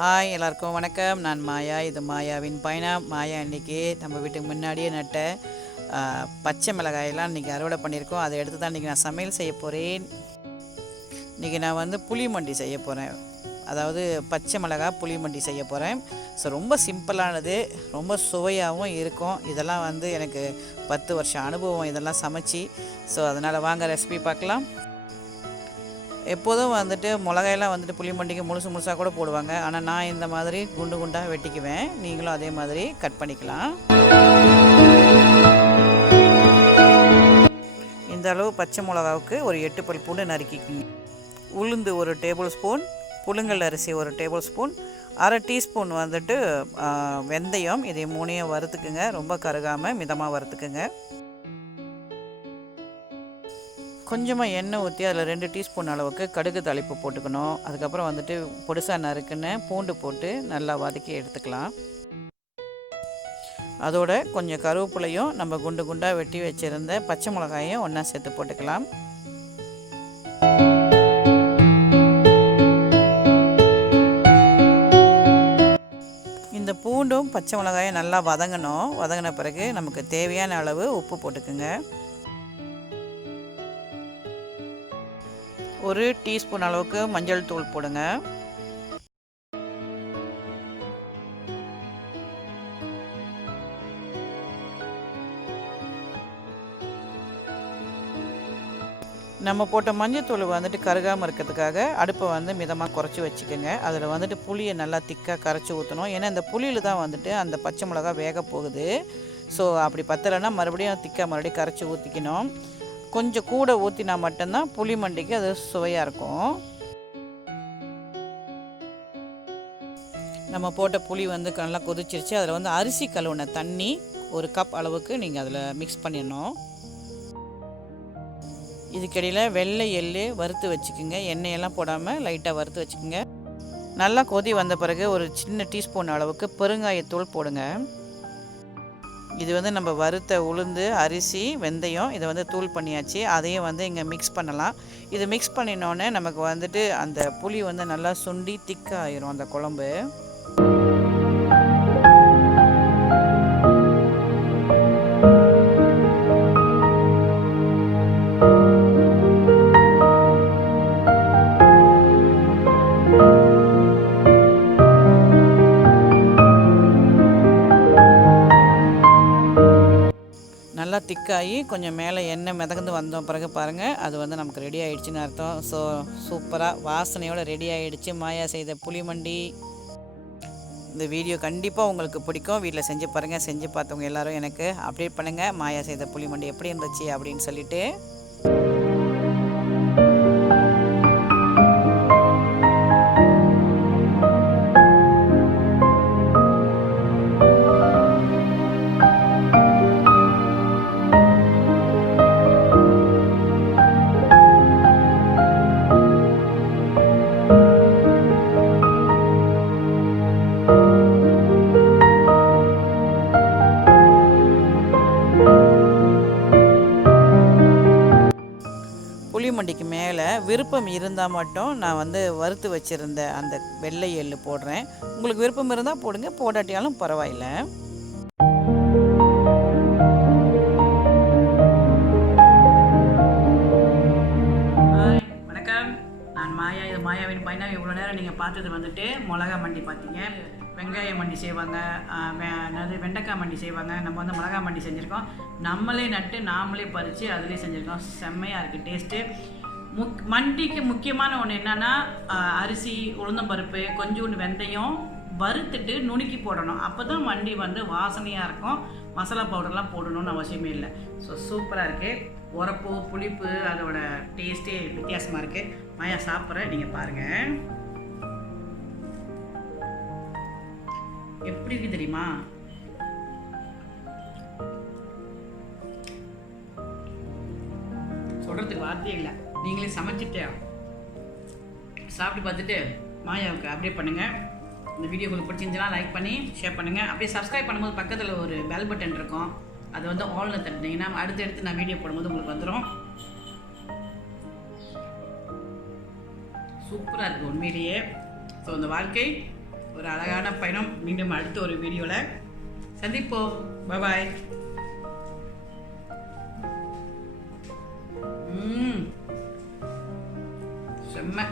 Hi எல்லாருக்கும் வணக்கம். நான் மாயா. இது மாயாவின் பயணம். மாயா இன்றைக்கி நம்ம வீட்டுக்கு முன்னாடியே நட்ட பச்சை மிளகாயெல்லாம் இன்றைக்கி அறுவடை பண்ணியிருக்கோம். அதை எடுத்து தான் இன்றைக்கி நான் சமையல் செய்ய போகிறேன். இன்றைக்கி நான் புளி மண்டி செய்ய போகிறேன். அதாவது பச்சை மிளகாய் புளி மண்டி செய்ய போகிறேன். ஸோ ரொம்ப சிம்பிளானது, ரொம்ப சுவையாகவும் இருக்கும். இதெல்லாம் எனக்கு 10 வருஷம் அனுபவம் இதெல்லாம் சமைச்சி. ஸோ அதனால் வாங்க ரெசிபி பார்க்கலாம். எப்போதும் மிளகாயெல்லாம் புளி மண்டிக்கு முழுசாக கூட போடுவாங்க. ஆனால் நான் இந்த மாதிரி குண்டு குண்டாக வெட்டிக்குவேன். நீங்களும் அதே மாதிரி கட் பண்ணிக்கலாம். இந்த அளவு பச்சை மிளகாவுக்கு ஒரு 8 பல் பூண்டு நறுக்கிக்கணும். உளுந்து 1 டேபிள் ஸ்பூன், புழுங்கல் அரிசி 1 டேபிள் ஸ்பூன், அரை டீஸ்பூன் வெந்தயம். இதை 3ஐயும் வறுத்துக்குங்க. ரொம்ப கருகாமல் மிதமாக வறுத்துக்குங்க. கொஞ்சமாக எண்ணெய் ஊற்றி அதில் 2 டீஸ்பூன் அளவுக்கு கடுகு தாளிப்பு போட்டுக்கணும். அதுக்கப்புறம் பொடிசாக நறுக்குன்னு பூண்டு போட்டு நல்லா வதக்கி எடுத்துக்கலாம். அதோட கொஞ்சம் கருவேப்பிலையும் நம்ம குண்டு குண்டாக வெட்டி வச்சுருந்த பச்சை மிளகாயும் ஒன்றா சேர்த்து போட்டுக்கலாம். இந்த பூண்டும் பச்சை மிளகாயும் நல்லா வதங்கணும். வதங்கின பிறகு நமக்கு தேவையான அளவு உப்பு போட்டுக்குங்க. 1 டீஸ்பூன் அளவுக்கு மஞ்சள் தூள் போடுங்க. நம்ம போட்ட மஞ்சள் தூள் கருகாமல் இருக்கிறதுக்காக அடுப்பை மிதமாக குறைச்சி வச்சுக்கோங்க. அதில் புளியை நல்லா திக்காக கரைச்சி ஊற்றணும். ஏன்னா இந்த புளியில் தான் அந்த பச்சை மிளகா வேக போகுது. ஸோ அப்படி பத்தலைன்னா மறுபடியும் மறுபடியும் கரைச்சி ஊற்றிக்கணும். கொஞ்சம் கூட ஊற்றினா மட்டும்தான் புளி மண்டிக்கு அது சுவையாக இருக்கும். நம்ம போட்ட புளி நல்லா கொதிச்சிருச்சு. அதில் அரிசி கழுவுன தண்ணி 1 கப் அளவுக்கு நீங்கள் அதில் மிக்ஸ் பண்ணிடணும். இதுக்கிடையில் வெள்ளை எள்ளு வறுத்து வச்சுக்கோங்க. எண்ணெயெல்லாம் போடாமல் லைட்டாக வறுத்து வச்சுக்கோங்க. நல்லா கொதி வந்த பிறகு ஒரு சின்ன டீஸ்பூன் அளவுக்கு பெருங்காயத்தூள் போடுங்க. இது நம்ம வறுத்த உளுந்து, அரிசி, வெந்தயம் இதை தூள் பண்ணியாச்சு. அதையும் இங்கே மிக்ஸ் பண்ணலாம். இது மிக்ஸ் பண்ணினோடனே நமக்கு அந்த புளி நல்லா சுண்டி திக்காயிரும் அந்த குழம்பு. நல்லா திக்காகி கொஞ்சம் மேலே எண்ணெய் மிதந்து வந்த பிறகு பாருங்கள், அது நமக்கு ரெடி ஆகிடுச்சின்னு அர்த்தம். ஸோ சூப்பராக வாசனையோடு ரெடி ஆகிடுச்சு மாயா செய்த புளிமண்டி. இந்த வீடியோ கண்டிப்பாக உங்களுக்கு பிடிக்கும். வீட்டில் செஞ்சு பாருங்கள். செஞ்சு பார்த்தவங்க எல்லோரும் எனக்கு அப்டேட் பண்ணுங்கள், மாயா செய்த புளிமண்டி எப்படி இருந்துச்சு அப்படின்னு சொல்லிட்டு. புளிமண்டிக்கு மேலே விருப்பம் இருந்தால் மட்டும் நான் வறுத்து வச்சுருந்த அந்த வெள்ளை எள்ளு போடுறேன். உங்களுக்கு விருப்பம் இருந்தால் போடுங்க, போடாட்டியாலும் பரவாயில்லை. வணக்கம், நான் மாயா. இது மாயாவின் பயணம். இவ்வளோ நேரம் நீங்கள் பார்த்தது மிளகா மண்டி பார்த்தீங்க. வெங்காய மண்டி செய்வாங்க, வெண்டைக்காய் மண்டி செய்வாங்க. நம்ம மிளகா மண்டி செஞ்சுருக்கோம். நம்மளே நட்டு நாமளே பறித்து அதிலே செஞ்சுருக்கோம். செம்மையாக இருக்குது டேஸ்ட்டு. மண்டிக்கு முக்கியமான ஒன்று என்னென்னா, அரிசி, உளுந்தம்பருப்பு, கொஞ்சோண்டு வெந்தயம் வறுத்துட்டு நுணுக்கி போடணும். அப்போ தான் மண்டி வாசனையாக இருக்கும். மசாலா பவுடர்லாம் போடணும்னு அவசியமே இல்லை. ஸோ சூப்பராக இருக்குது. உரப்பு, புளிப்பு, அதோட டேஸ்ட்டே வித்தியாசமாக இருக்குது. மாயா சாப்பிட்ற நீங்கள் பாருங்கள் எப்படி இருக்கு தெரியுமா? சொல்கிறதுக்கு வார்த்தையே இல்லை. நீங்களே சமைச்சிட்டு சாப்பிட்டு பார்த்துட்டு மாயாவுக்கு அப்டேட் பண்ணுங்கள். இந்த வீடியோ உங்களுக்கு பிடிச்சிருந்துச்சுன்னா லைக் பண்ணி ஷேர் பண்ணுங்கள். அப்படியே சப்ஸ்கிரைப் பண்ணும்போது பக்கத்தில் ஒரு பெல் பட்டன் இருக்கும். அது ஆல்னு தட்டினீங்கன்னா அடுத்தடுத்து நான் வீடியோ போடும்போது உங்களுக்கு வந்துடும். சூப்பராக இருக்குது உண்மையிலேயே. ஸோ இந்த வாழ்க்கை ஒரு அழகான பயணம். மீண்டும் அடுத்த ஒரு வீடியோவில் சந்திப்போம். பாய். செம்ம.